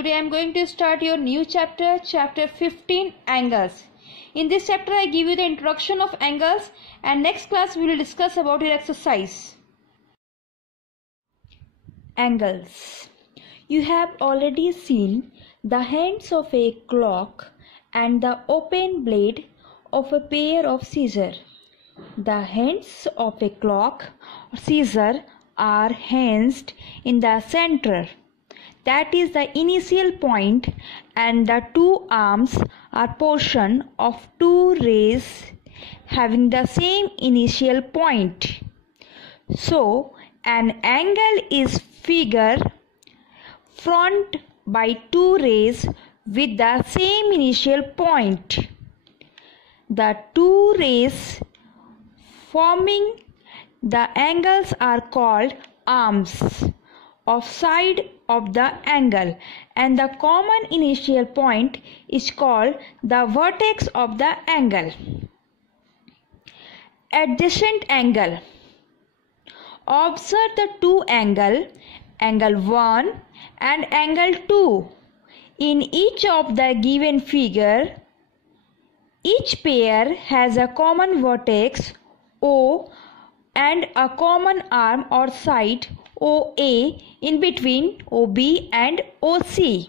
Today I am going to start your new chapter, chapter 15, angles. In this chapter I give you the introduction of angles, and next class we will discuss about your exercise. Angles. You have already seen the hands of a clock and the open blade of a pair of scissors. The hands of a clock or scissor are hinged in the center. That is the initial point, and the two arms are portion of two rays having the same initial point. So, an angle is figured front by two rays with the same initial point. The two rays forming the angles are called arms of side of the angle, and the common initial point is called the vertex of the angle. Adjacent angle. Observe the two angles, angle 1 and angle 2. In each of the given figure, each pair has a common vertex O and a common arm or side OA in between OB and OC.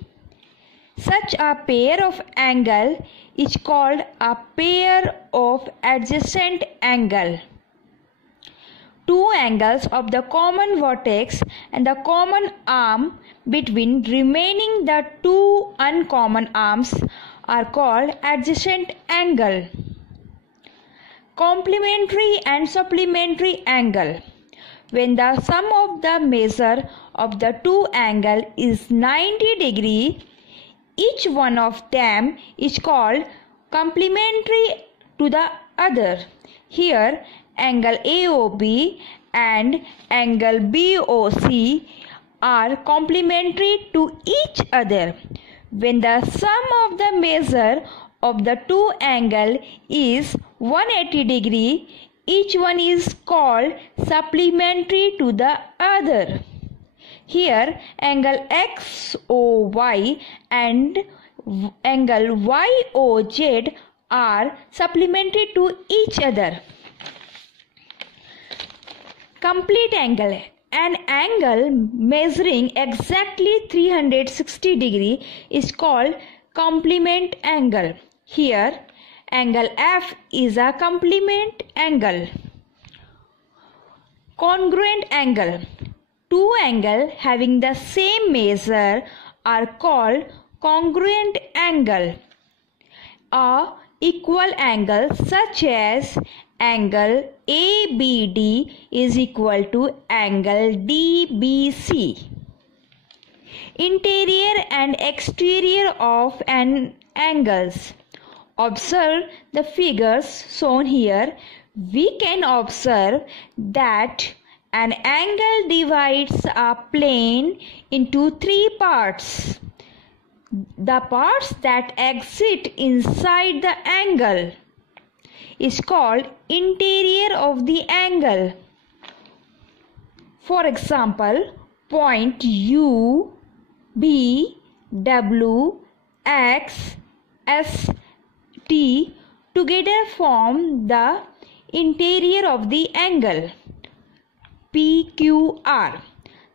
Such a pair of angle is called a pair of adjacent angle. Two angles of the common vertex and the common arm between remaining the two uncommon arms are called adjacent angle. Complementary and supplementary angle. When the sum of the measure of the two angles is 90 degrees, each one of them is called complementary to the other. Here, angle AOB and angle BOC are complementary to each other. When the sum of the measure of the two angles is 180 degrees, each one is called supplementary to the other. Here, angle XOY and angle YOZ are supplementary to each other. Complete angle. An angle measuring exactly 360 degrees is called complement angle. Here, angle F is a complement angle. Congruent angle. Two angles having the same measure are called congruent angle. A equal angle such as angle ABD is equal to angle DBC. Interior and exterior of an angles. Observe the figures shown here. We can observe that an angle divides a plane into three parts. The parts that exit inside the angle is called interior of the angle. For example, point U, B, W, X, S, T together form the interior of the angle. PQR.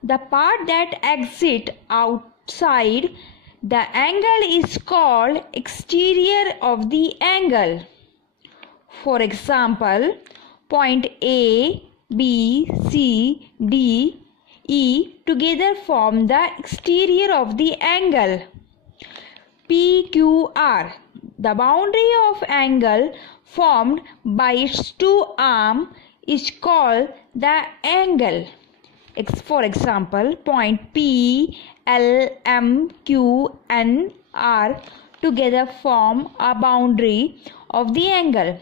The part that exits outside the angle is called exterior of the angle. For example, point A, B, C, D, E together form the exterior of the angle. PQR. The boundary of angle formed by its two arms is called the angle. For example, point P, L, M, Q, N, R together form a boundary of the angle.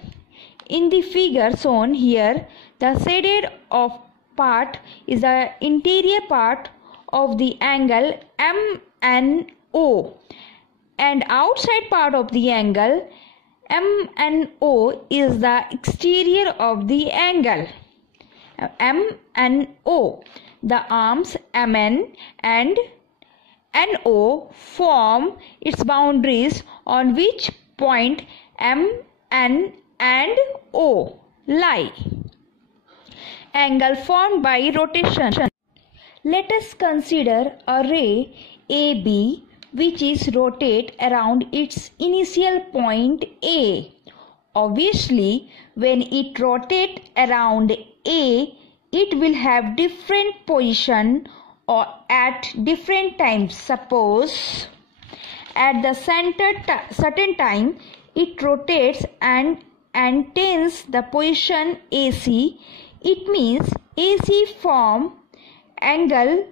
In the figure shown here, the shaded off part is the interior part of the angle MNO, and outside part of the angle MNO is the exterior of the angle. MNO. The arms MN and and O form its boundaries on which point M, N and O lie. Angle formed by rotation. Let us consider a ray AB which is rotate around its initial point A. Obviously, when it rotates around A, it will have different position or at different times. Suppose at the certain time it rotates and attains the position AC. It means AC form angle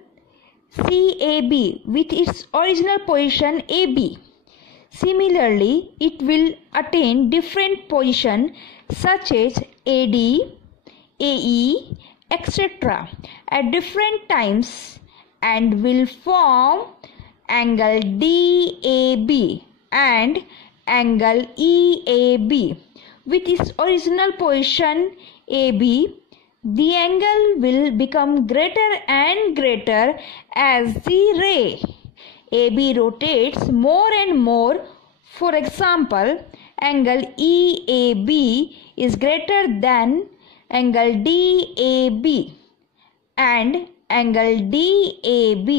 CAB with its original position AB. Similarly, it will attain different position such as AD, AE, etc. at different times and will form angle DAB and angle EAB with its original position AB. The angle will become greater and greater as the ray AB rotates more and more. For example, angle EAB is greater than angle DAB and angle DAB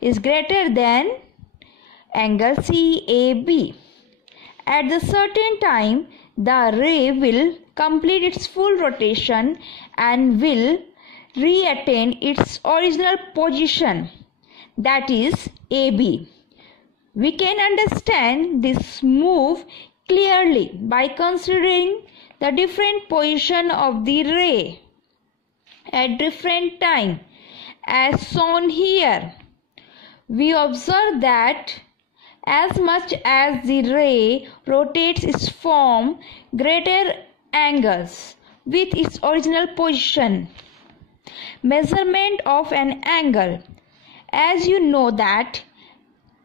is greater than angle CAB. At the certain time, the ray will complete its full rotation and will re-attain its original position, that is AB. We can understand this move clearly by considering the different position of the ray at different time as shown here. We observe that as much as the ray rotates, it forms greater angles with its original position. Measurement of an angle. As you know that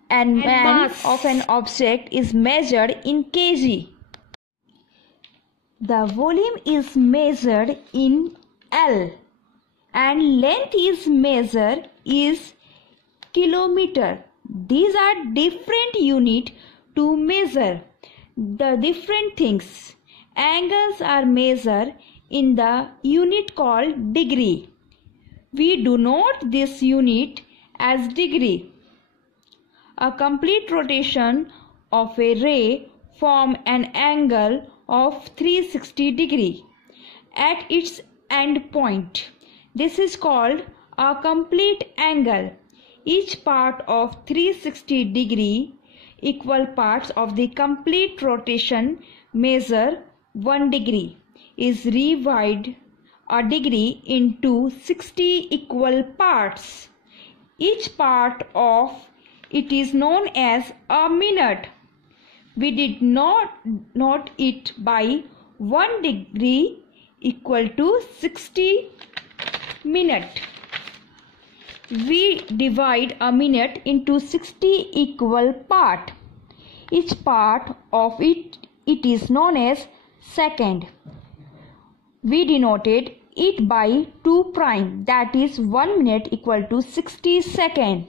an mass of an object is measured in kg. The volume is measured in L and length is measured is kilometer. These are different units to measure the different things. Angles are measured in the unit called degree. We denote this unit as degree. A complete rotation of a ray forms an angle of 360 degree at its end point. This is called a complete angle. Each part of 360 degree equal parts of the complete rotation measure 1 degree is divided a degree into 60 equal parts. Each part of it is known as a minute. We did not note it by 1 degree equal to 60 minute. We divide a minute into 60 equal parts. Each part of it is known as second. We denoted it by 2 prime, that is 1 minute equal to 60 seconds.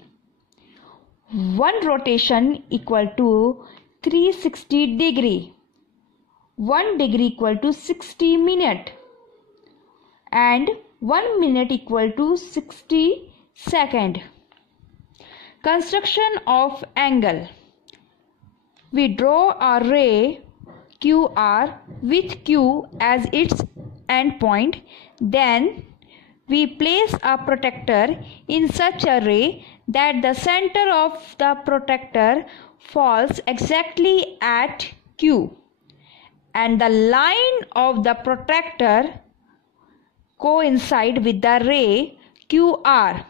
1 rotation equal to 360 degree. 1 degree equal to 60 minutes and 1 minute equal to 60 seconds. Construction of angle. We draw a ray QR with Q as its endpoint. Then we place a protector in such a ray that the center of the protector falls exactly at Q and the line of the protector coincide with the ray QR.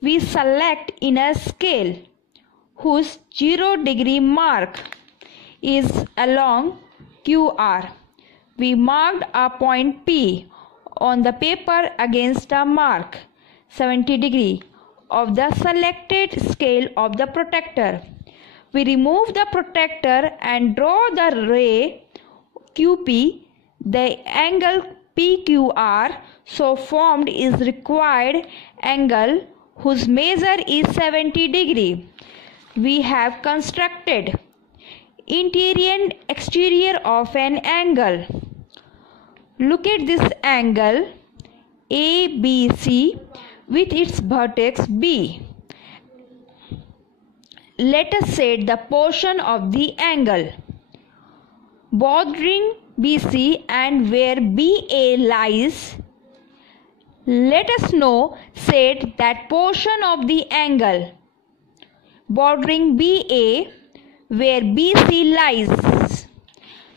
We select in a scale whose 0 degree mark is along QR. We marked a point P on the paper against a mark 70 degree of the selected scale of the protector. We remove the protector and draw the ray QP. The angle PQR so formed is required angle whose measure is 70 degree. we have constructed interior and exterior of an angle. Look at this angle ABC with its vertex B. Let us set the portion of the angle bordering BC and where BA lies. Let us now set that portion of the angle bordering BA where BC lies.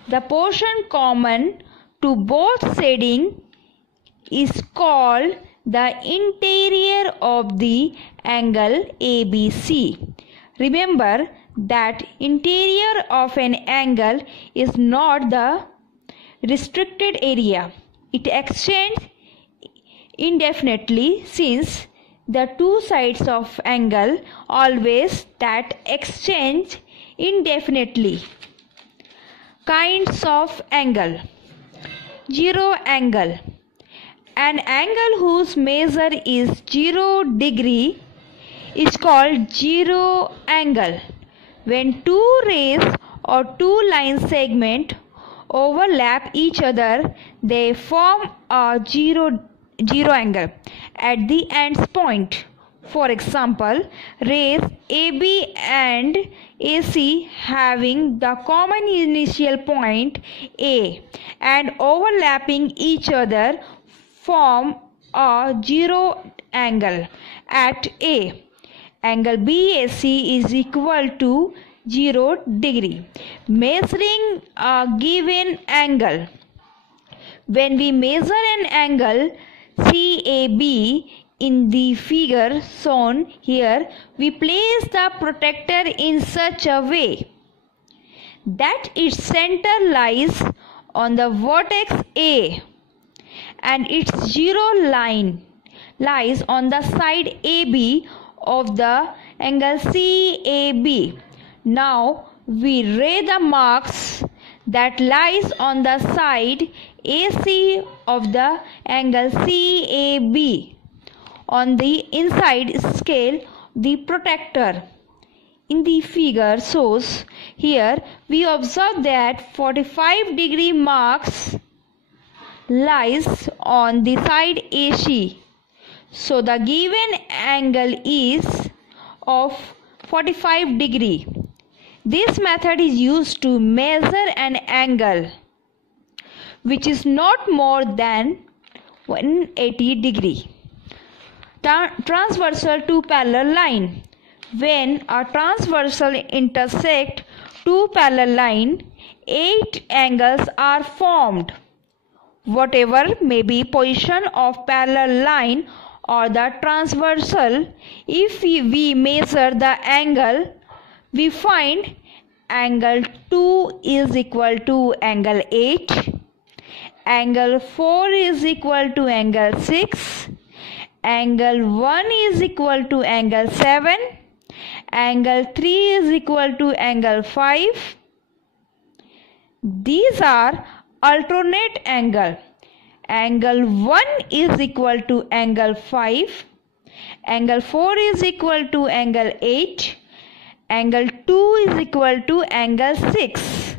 The portion common to both shading is called the interior of the angle ABC. Remember that interior of an angle is not the restricted area. It extends indefinitely since the two sides of angle always that extend indefinitely. Kinds of angle. Zero angle. An angle whose measure is 0 degree is called zero angle. When two rays or two line segments overlap each other, they form a zero angle at the ends point. For example, rays AB and AC having the common initial point A and overlapping each other form a zero angle at A. Angle BAC is equal to 0 degree. Measuring a given angle. When we measure an angle CAB in the figure shown here, we place the protractor in such a way that its center lies on the vertex A and its zero line lies on the side AB of the angle CAB. Now we ray the marks that lies on the side AC of the angle CAB on the inside scale the protractor. In the figure shows here, we observe that 45-degree marks lies on the side AC. So the given angle is of 45 degree. This method is used to measure an angle which is not more than 180 degree. Transversal to parallel line. When a transversal intersect two parallel lines, 8 angles are formed. Whatever may be position of parallel line or the transversal, if we measure the angle, we find angle 2 is equal to angle 8, angle 4 is equal to angle 6, angle 1 is equal to angle 7, angle 3 is equal to angle 5. These are alternate angle. Angle 1 is equal to angle 5, angle 4 is equal to angle 8, angle 2 is equal to angle 6,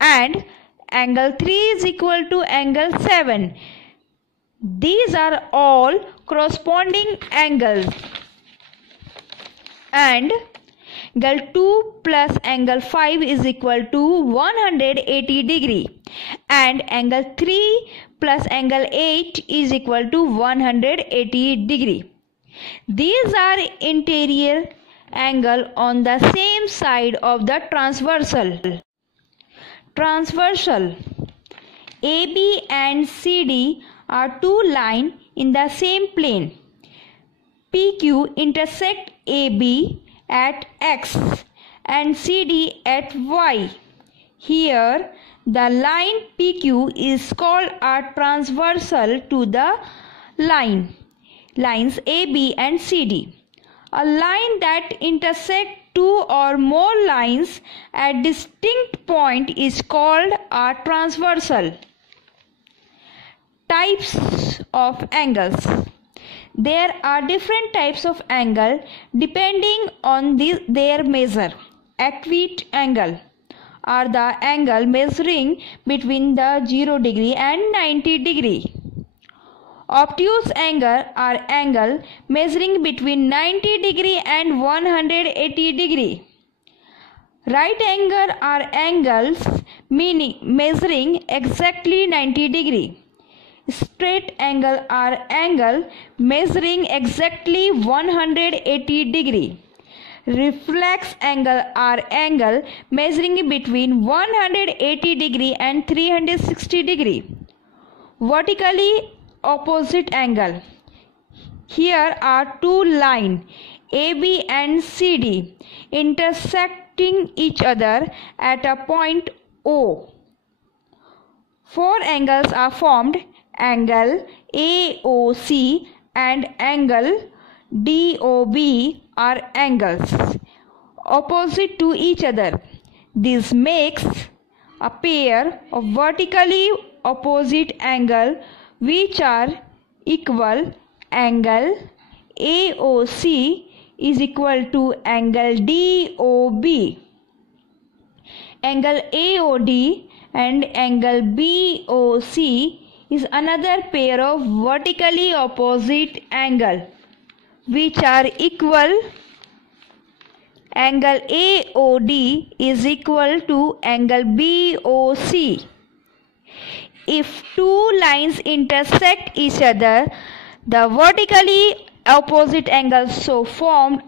and angle 3 is equal to angle 7. These are all corresponding angles, and angle 2 plus angle 5 is equal to 180 degree, and angle 3 plus angle 8 is equal to 180 degree. These are interior angle on the same side of the transversal. Transversal. AB and CD are two lines in the same plane. PQ intersect AB at X and CD at Y. Here the line PQ is called a transversal to the lines AB and CD. A line that intersects two or more lines at distinct point is called a transversal. Types of angles. There are different types of angle depending on their measure. Acute angle are the angle measuring between the 0 degree and 90 degree. Obtuse angle are angle measuring between 90 degree and 180 degree. Right angle are angles measuring exactly 90 degree. Straight angle are angle measuring exactly 180 degree. Reflex angle are angle measuring between 180 degree and 360 degree. Vertically opposite angle. Here are two lines AB and CD intersecting each other at a point O. Four angles are formed: angle AOC and angle DOB are angles opposite to each other. This makes a pair of vertically opposite angles which are equal. Angle AOC is equal to angle DOB. Angle AOD and angle BOC is another pair of vertically opposite angles which are equal. Angle AOD is equal to angle BOC. If two lines intersect each other, the vertically opposite angles so formed